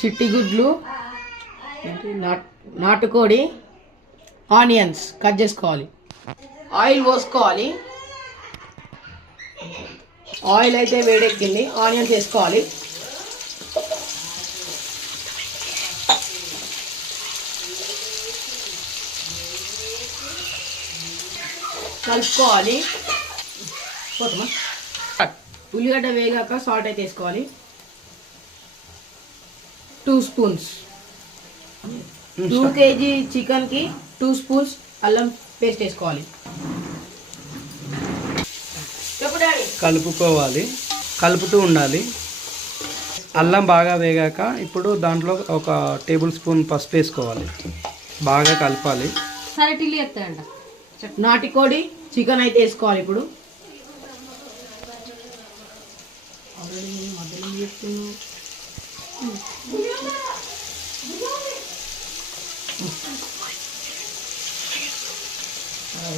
చిట్టిగుడ్లు, నాటుకోడి, onions cut చేసుకోవాలి. Oil పోసుకోవాలి. ఆయిల్ అయితే వేడెక్కింది. ఆనియన్స్ వేసుకోవాలి. కలుపుకోవాలి. ఉల్లిగడ్డ వేగాక సాల్ట్ అయితే వేసుకోవాలి. 2 స్పూన్స్. 2 kg చికెన్కి 2 స్పూన్స్ అల్లం పేస్ట్ వేసుకోవాలి. కలుపుకోవాలి. కలుపుతూ ఉండాలి. అల్లం బాగా వేగాక ఇప్పుడు దాంట్లో ఒక టేబుల్ స్పూన్ పసుపు వేసుకోవాలి. బాగా కలపాలి. నాటుకోడి చికెన్ అయితే వేసుకోవాలి. ఇప్పుడు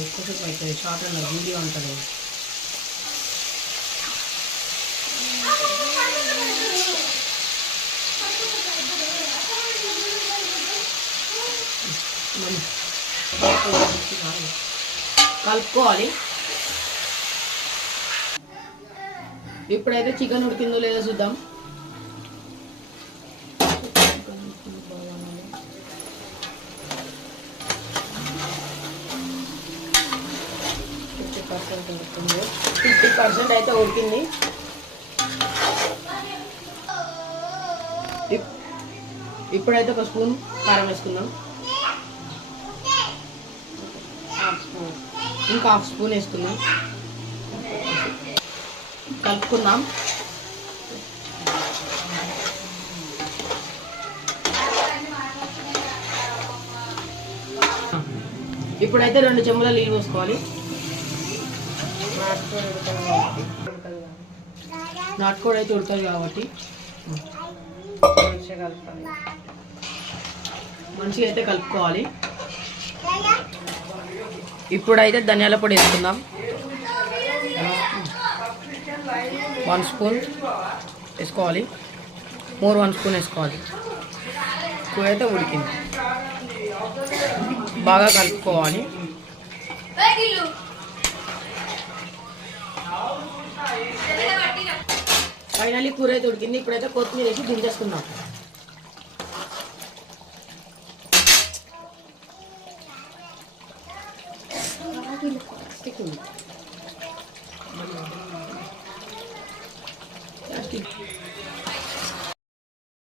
ఎక్కువసేపు అవుతుంది. షార్ట్ అన్న వీడియో ఉంటుంది. కలుపుకోవాలి. ఇప్పుడైతే చికెన్ ఉడికిందో లేదో చూద్దాం. ఉడుకింది. 50% అయితే ఉడికింది. ఇప్పుడైతే ఒక స్పూన్ కారం వేసుకుందాం. ఇంకా హాఫ్ స్పూన్ వేసుకుందాం. కలుపుకుందాం. ఇప్పుడైతే 2 చెంబుల నీళ్ళు పోసుకోవాలి. నాటుకోడి అయితే ఉడుతుంది కాబట్టి మంచిగా అయితే కలుపుకోవాలి. ఇప్పుడైతే ధనియాల పొడి వేసుకుందాం. 1 స్పూన్ వేసుకోవాలి. 1 స్పూన్ వేసుకోవాలి. కూర అయితే ఉడికింది. బాగా కలుపుకోవాలి. ఫైనల్లీ కూర అయితే ఉడికింది. ఇప్పుడైతే కొత్తిమీర వేసి దించేసుకుందాం.